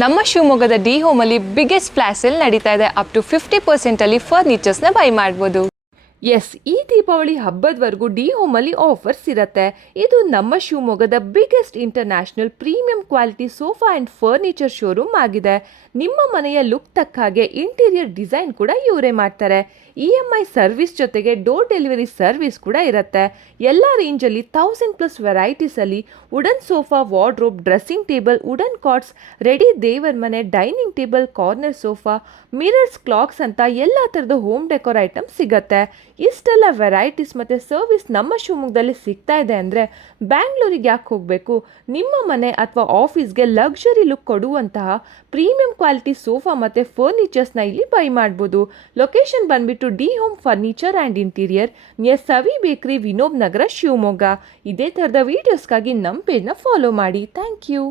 ನಮ್ಮ ಶಿವಮೊಗ್ಗದ D ಹೋಮಲ್ಲಿ biggest flash sale ನಡೀತಾ ಇದೆ. ಅಪ್ ಟು 50% ಫರ್ನಿಚರ್ಸ್ನ ಬೈ ಮಾಡ್ಬೋದು. ಎಸ್, ಈ ದೀಪಾವಳಿ ಹಬ್ಬದವರೆಗೂ ಡಿ ಹೋಮಲ್ಲಿ ಆಫರ್ಸ್ ಇರುತ್ತೆ. ಇದು ನಮ್ಮ ಶಿವಮೊಗ್ಗದ biggest international premium quality sofa and furniture showroom ಆಗಿದೆ. ನಿಮ್ಮ ಮನೆಯ ಲುಕ್ ತಕ್ಕ ಹಾಗೆ ಇಂಟೀರಿಯರ್ ಡಿಸೈನ್ ಕೂಡ ಇವರೇ ಮಾಡ್ತಾರೆ. EMI ಸರ್ವಿಸ್ ಜೊತೆಗೆ ಡೋರ್ ಡೆಲಿವರಿ ಸರ್ವಿಸ್ ಕೂಡ ಇರುತ್ತೆ. ಎಲ್ಲ ರೇಂಜಲ್ಲಿ 1000+ ವೆರೈಟೀಸಲ್ಲಿ wooden sofa, wardrobe, dressing table, wooden cots, ready ದೇವರ ಮನೆ, dining table, corner sofa, mirrors, clocks ಅಂತ ಎಲ್ಲ ಥರದ ಹೋಮ್ ಡೆಕೋರ್ ಐಟಮ್ ಸಿಗುತ್ತೆ. ಇಷ್ಟೆಲ್ಲ ವೆರೈಟೀಸ್ ಮತ್ತು ಸರ್ವಿಸ್ ನಮ್ಮ ಶಿವಮೊಗ್ಗದಲ್ಲಿ ಸಿಗ್ತಾ ಇದೆ ಅಂದರೆ ಬ್ಯಾಂಗ್ಳೂರಿಗೆ ಯಾಕೆ ಹೋಗಬೇಕು? ನಿಮ್ಮ ಮನೆ ಅಥವಾ ಆಫೀಸ್ಗೆ ಲಕ್ಸುರಿ ಲುಕ್ ಕೊಡುವಂತಹ ಪ್ರೀಮಿಯಂ ಕ್ವಾಲಿಟಿ ಸೋಫಾ ಮತ್ತು ಫರ್ನಿಚರ್ಸ್ನ ಇಲ್ಲಿ ಬೈ ಮಾಡ್ಬೋದು. ಲೊಕೇಶನ್ ಬಂದ್ಬಿಟ್ಟು D home furniture and interior near Savi bakery, Vinoba Nagar, Shivamogga. ಇದೇ ಥರದ ವೀಡಿಯೋಸ್ಗಾಗಿ ನಮ್ಮ ಪೇಜ್ನ ಫಾಲೋ ಮಾಡಿ. Thank you.